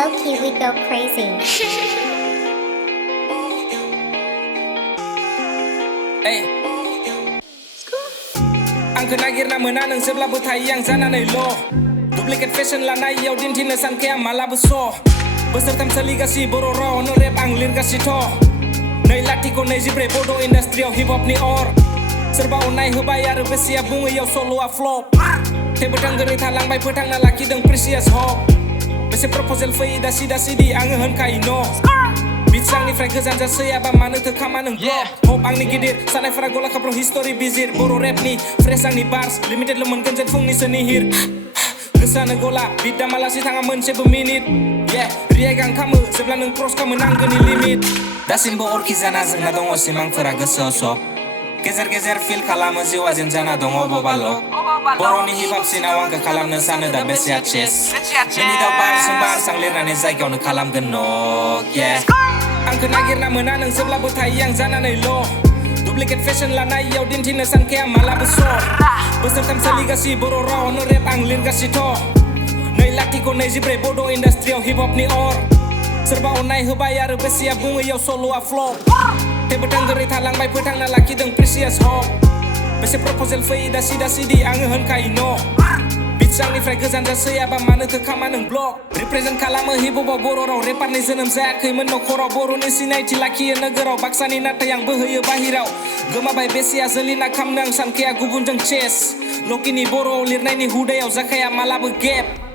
Lowkey, we go crazy. Hey. आंखौ नागिरना मोना नों जेब्लाबो थायो आं जानानै ल' डुप्लिकेट फेशन लानायाव दिन्थिनो सानखाया मालाबो स' बोसोरथाम सोलिगासि बर' रावावनो रेप आं लिरगासिथ' 2.024 बड' इन्डास्ट्रियाव हिप हपनि अर सोरबा अननाय होबाय आरो बेसेया बुङैयाव सल'आ फ्लप थेबो थोंगोरै थालांबाय फोथांना लाखिदों प्रिसियास हक बेसे प्रप'जेल फैयो दासि दासिदि आङो होनखायो न' बिट्स आंनिफ्राय गोजान जासैयाबा मानोथो खामा नों ब्लक हप आंनि गिदिर सानायफोरा गला खाफ्राव हिस्टरि बिजिर बर' रेपनि फ्रेस आंनि बार्स लिमिटेडल' मोनगोन जेन फुंनिसो निहिर गोसोआनो गला बिट दामालासि थाङा मोनसेबो मिनिट रियेक आं खामो जेब्ला नों क्रस खामो नांगोनि लिमिट दासिमबो अरखि जाना जोंना दङ सिमांफोरा गोसोआव सब गेजेर गेजेर फिल खालामो जिउआ जेन जाना दङ बबाल' बर'नि हिप हप सिनाव आंखौ खालामनो सानो दा बेसेया चेस मिनिटाव बारजों बार सां लिरनानै जायगायावनो खालामगोन न' आंखौ नागिरना मोना नों जेब्लाबो थायो आं जानानै ल' डुप्लिकेट फेशन लानायाव दिन्थिनो सानखाया मालाबो स' बोसोरथाम सोलिगासि बर' रावावनो रेप आं लिरगासिथ' 2.024 बड' इन्डास्ट्रियाव हिप हपनि अर सोरबा अननाय होबाय आरो बेसेया बुङैयाव सल'आ फ्लप थेबो थोंगोरै थालांबाय फोथांना लाखिदों प्रिसियास हक बेसे प्रप'जेल फैयो दासि दासिदि आङो होनखायो न' बिट्स आंनिफ्राय गोजान जासैयाबा मानोथो खामा नों ब्लक रिप्रेजेन्ट खालामो हिप हपआव बर' राव रेपारनि जोनोम जायाखैमोन न'खराव बर'नि सिनायथि लाखियो नोगोराव बाक्सानि नाथाय आं बोहोयो बाहिराव गोमाबाय बेसेया जोलिना खामनो आं सानखाया गुबुनजों चेस लकिनि बर'आव लिरनायनि हुदायाव जाखाया मालाबो गेप